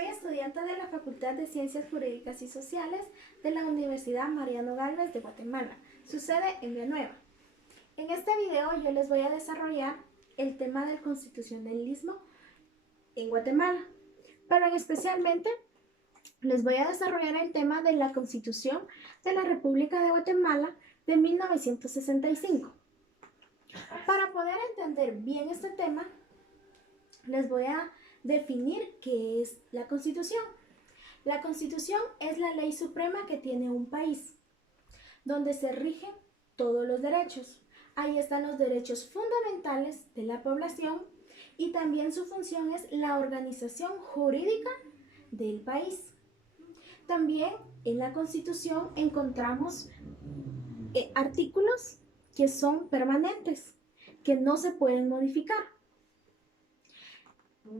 Soy estudiante de la Facultad de Ciencias Jurídicas y Sociales de la Universidad Mariano Gálvez de Guatemala, su sede en Villanueva. En este video yo les voy a desarrollar el tema del constitucionalismo en Guatemala, pero especialmente les voy a desarrollar el tema de la Constitución de la República de Guatemala de 1965. Para poder entender bien este tema, les voy a definir qué es la Constitución. La Constitución es la ley suprema que tiene un país, donde se rigen todos los derechos. Ahí están los derechos fundamentales de la población y también su función es la organización jurídica del país. También en la Constitución encontramos artículos que son permanentes, que no se pueden modificar.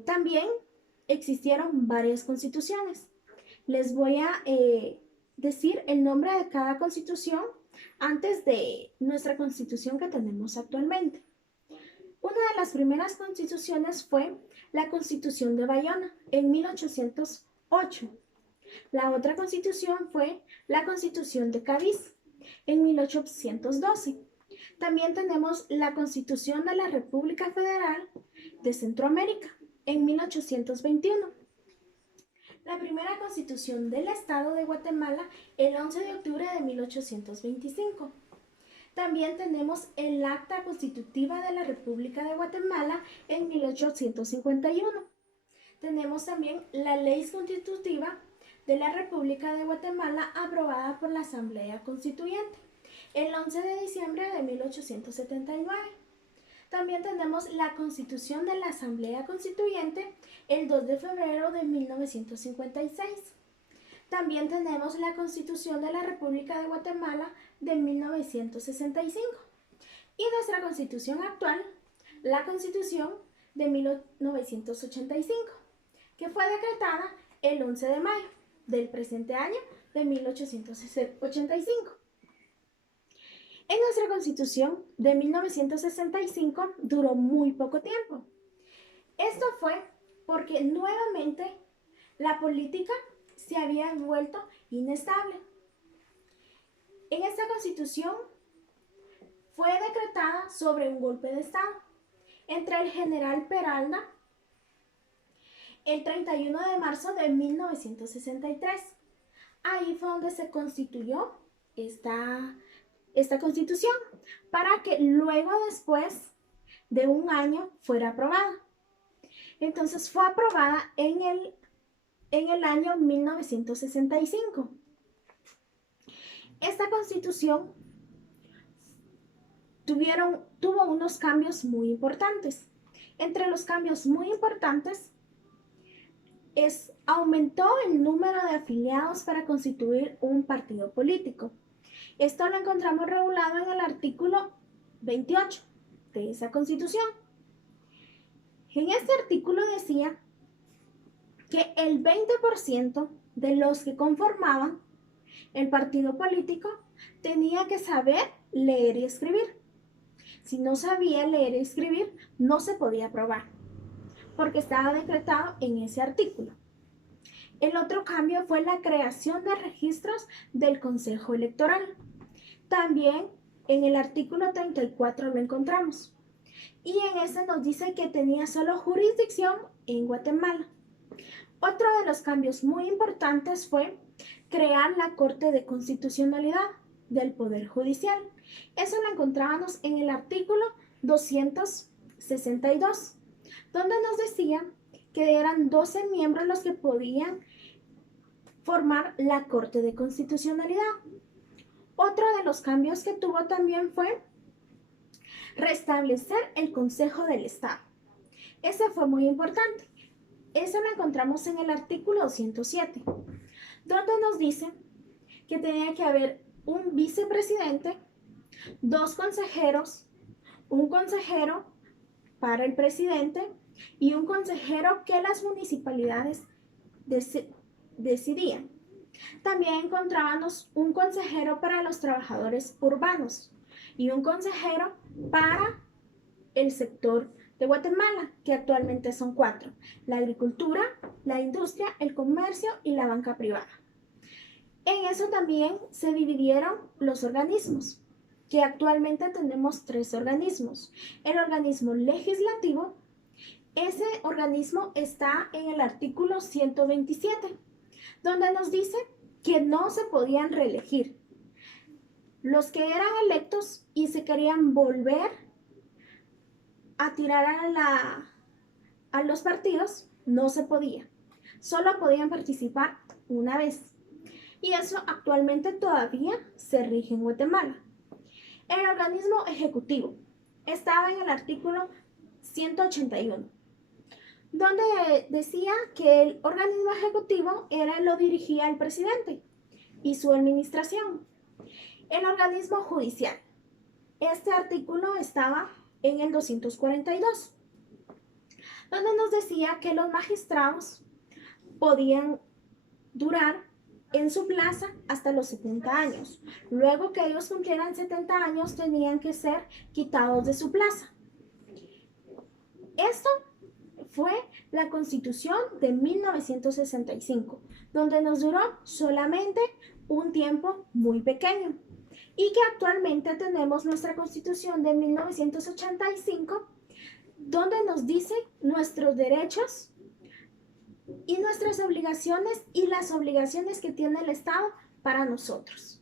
También existieron varias constituciones. Les voy a decir el nombre de cada constitución antes de nuestra constitución que tenemos actualmente. Una de las primeras constituciones fue la Constitución de Bayona en 1808. La otra constitución fue la Constitución de Cádiz en 1812. También tenemos la Constitución de la República Federal de Centroamérica en 1821. La primera constitución del Estado de Guatemala el 11 de octubre de 1825. También tenemos el Acta Constitutiva de la República de Guatemala en 1851. Tenemos también la Ley Constitutiva de la República de Guatemala aprobada por la Asamblea Constituyente el 11 de diciembre de 1879. También tenemos la Constitución de la Asamblea Constituyente el 2 de febrero de 1956. También tenemos la Constitución de la República de Guatemala de 1965. Y nuestra Constitución actual, la Constitución de 1985, que fue decretada el 11 de mayo del presente año de 1885. En nuestra Constitución de 1965 duró muy poco tiempo. Esto fue porque nuevamente la política se había vuelto inestable. En esta Constitución fue decretada sobre un golpe de Estado entre el general Peralta el 31 de marzo de 1963. Ahí fue donde se constituyó esta constitución para que luego después de un año fuera aprobada. Entonces fue aprobada en el año 1965. Esta constitución tuvo unos cambios muy importantes. Entre los cambios muy importantes aumentó el número de afiliados para constituir un partido político. Esto lo encontramos regulado en el artículo 28 de esa Constitución. En este artículo decía que el 20% de los que conformaban el partido político tenía que saber leer y escribir. Si no sabía leer y escribir, no se podía aprobar, porque estaba decretado en ese artículo. El otro cambio fue la creación de registros del Consejo Electoral. También en el artículo 34 lo encontramos. Y en ese nos dice que tenía solo jurisdicción en Guatemala. Otro de los cambios muy importantes fue crear la Corte de Constitucionalidad del Poder Judicial. Eso lo encontrábamos en el artículo 262, donde nos decía que eran 12 miembros los que podían formar la Corte de Constitucionalidad. Otro de los cambios que tuvo también fue restablecer el Consejo del Estado. Ese fue muy importante. Eso lo encontramos en el artículo 207, donde nos dice que tenía que haber un vicepresidente, 2 consejeros, un consejero para el presidente y un consejero que las municipalidades decidían. También encontrábamos un consejero para los trabajadores urbanos y un consejero para el sector de Guatemala, que actualmente son 4: la agricultura, la industria, el comercio y la banca privada. En eso también se dividieron los organismos, que actualmente tenemos 3 organismos. El organismo legislativo, ese organismo está en el artículo 127, donde nos dice que no se podían reelegir. Los que eran electos y se querían volver a tirar a los partidos, no se podía. Solo podían participar una vez. Y eso actualmente todavía se rige en Guatemala. El organismo ejecutivo estaba en el artículo 181, donde decía que el organismo ejecutivo lo dirigía el presidente y su administración. El organismo judicial. Este artículo estaba en el 242, donde nos decía que los magistrados podían durar en su plaza hasta los 70 años. Luego que ellos cumplieran 70 años, tenían que ser quitados de su plaza. Esto fue la Constitución de 1965, donde nos duró solamente un tiempo muy pequeño. Y que actualmente tenemos nuestra Constitución de 1985, donde nos dice nuestros derechos y nuestras obligaciones y las obligaciones que tiene el Estado para nosotros.